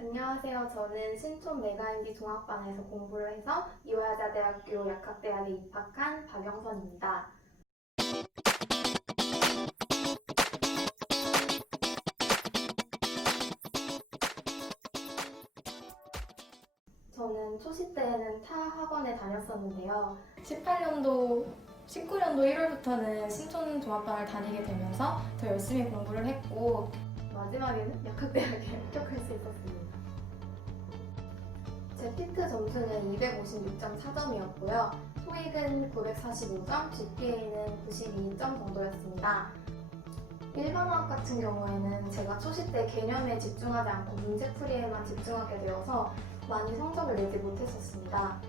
안녕하세요. 저는 신촌 메가인디 종합반에서 공부를 해서 이화여자대학교 약학대학에 입학한 박영선입니다. 저는 초시 때에는 타 학원에 다녔었는데요. 18년도, 19년도 1월부터는 신촌 종합반을 다니게 되면서 더 열심히 공부를 했고 마지막에는 약학대학에 합격할 수 있었습니다. 제 피트 점수는 256.4점이었고요. 토익은 945점, GPA는 92점 정도였습니다. 일반화학 같은 경우에는 제가 초시 때 개념에 집중하지 않고 문제풀이에만 집중하게 되어서 많이 성적을 내지 못했었습니다.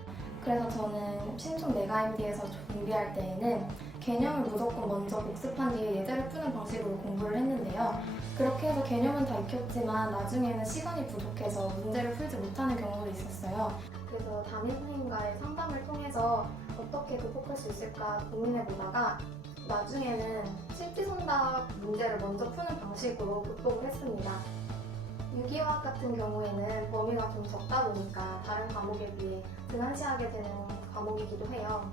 그래서 저는 신촌 메가인디에서 준비할 때에는 개념을 무조건 먼저 복습한 뒤에 예제를 푸는 방식으로 공부를 했는데요. 그렇게 해서 개념은 다 익혔지만 나중에는 시간이 부족해서 문제를 풀지 못하는 경우도 있었어요. 그래서 담임 선생님과의 상담을 통해서 어떻게 극복할 수 있을까 고민해보다가 나중에는 실기선답 문제를 먼저 푸는 방식으로 극복을 했습니다. 유기화학 같은 경우에는 범위가 좀 적다 보니까 다른 과목에 비해 등한시하게 되는 과목이기도 해요.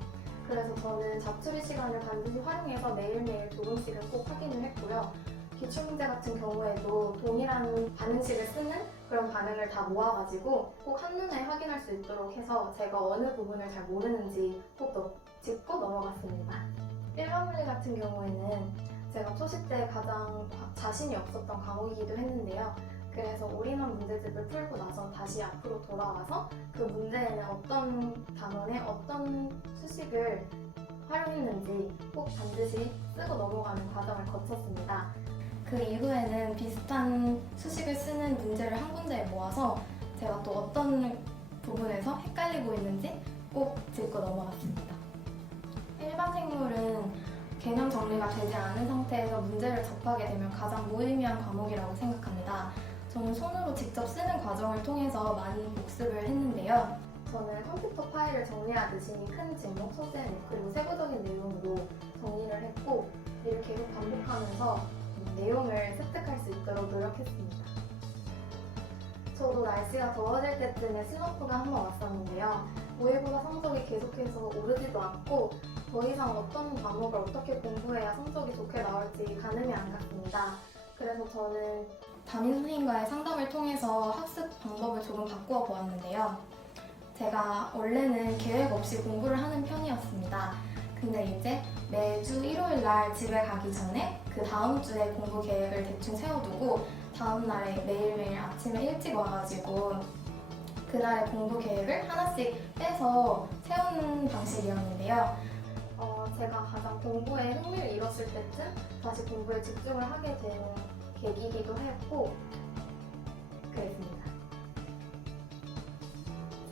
그래서 저는 자투리 시간을 반드시 활용해서 매일매일 조금씩은 꼭 확인을 했고요. 기출문제 같은 경우에도 동일한 반응식을 쓰는 그런 반응을 다 모아가지고 꼭 한눈에 확인할 수 있도록 해서 제가 어느 부분을 잘 모르는지 꼭 짚고 넘어갔습니다. 일반물리 같은 경우에는 제가 초시 때 가장 자신이 없었던 과목이기도 했는데요. 그래서 올인원 문제집을 풀고 나서 다시 앞으로 돌아와서 그 문제에는 어떤 단원에 어떤 수식을 활용했는지 꼭 반드시 쓰고 넘어가는 과정을 거쳤습니다. 그 이후에는 비슷한 수식을 쓰는 문제를 한 군데에 모아서 제가 또 어떤 부분에서 헷갈리고 있는지 꼭 짚고 넘어갔습니다. 일반 생물은 개념 정리가 되지 않은 상태에서 문제를 접하게 되면 가장 무의미한 과목이라고 생각합니다. 저는 손으로 직접 쓰는 과정을 통해서 많이 복습을 했는데요. 저는 컴퓨터 파일을 정리하듯이 큰 제목, 소재, 그리고 세부적인 내용으로 정리를 했고 이를 계속 반복하면서 내용을 습득할 수 있도록 노력했습니다. 저도 날씨가 더워질 때쯤에 슬럼프가 한번 왔었는데요. 모의고사 성적이 계속해서 오르지도 않고 더 이상 어떤 과목을 어떻게 공부해야 성적이 좋게 나올지 가늠이 안 갔습니다. 그래서 저는 담임 선생님과의 상담을 통해서 학습 방법을 조금 바꾸어 보았는데요. 제가 원래는 계획 없이 공부를 하는 편이었습니다. 근데 이제 매주 일요일 날 집에 가기 전에 그 다음 주에 공부 계획을 대충 세워두고 다음 날에 매일매일 아침에 일찍 와가지고 그날의 공부 계획을 하나씩 빼서 세우는 방식이었는데요. 제가 가장 공부에 흥미를 잃었을 때쯤 다시 공부에 집중을 하게 된 계기이기도 했고 그랬습니다.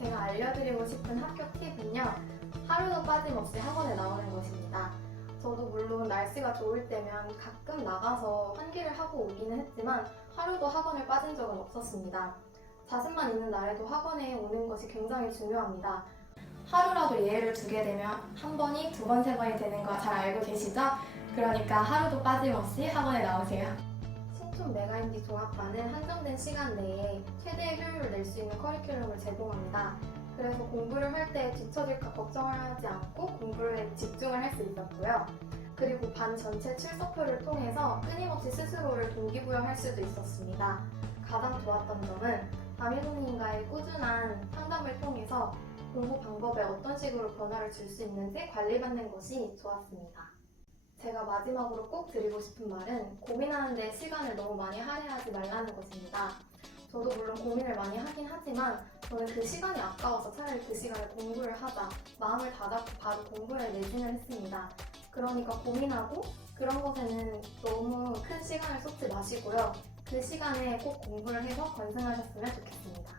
제가 알려드리고 싶은 학교 팁은요. 하루도 빠짐없이 학원에 나오는 것입니다. 저도 물론 날씨가 좋을 때면 가끔 나가서 환기를 하고 오기는 했지만 하루도 학원을 빠진 적은 없었습니다. 자습만 있는 날에도 학원에 오는 것이 굉장히 중요합니다. 하루라도 예외를 두게 되면 한 번이 두 번, 세 번이 되는 거 잘 알고 계시죠? 그러니까 하루도 빠짐없이 학원에 나오세요. 신촌 메가인디 종합반은 한정된 시간 내에 최대의 효율을 낼 수 있는 커리큘럼을 제공합니다. 그래서 공부를 할 때 뒤처질까 걱정을 하지 않고 공부에 집중을 할 수 있었고요. 그리고 반 전체 출석표를 통해서 끊임없이 스스로를 동기부여할 수도 있었습니다. 가장 좋았던 점은 담임 선생님과의 꾸준한 상담을 통해서 공부 방법에 어떤 식으로 변화를 줄 수 있는지 관리받는 것이 좋았습니다. 제가 마지막으로 꼭 드리고 싶은 말은 고민하는 데 시간을 너무 많이 할애하지 말라는 것입니다. 저도 물론 고민을 많이 하긴 하지만 저는 그 시간이 아까워서 차라리 그 시간에 공부를 하자 마음을 다잡고 바로 공부에 매진을 했습니다. 그러니까 고민하고 그런 것에는 너무 큰 시간을 쏟지 마시고요. 그 시간에 꼭 공부를 해서 건승하셨으면 좋겠습니다.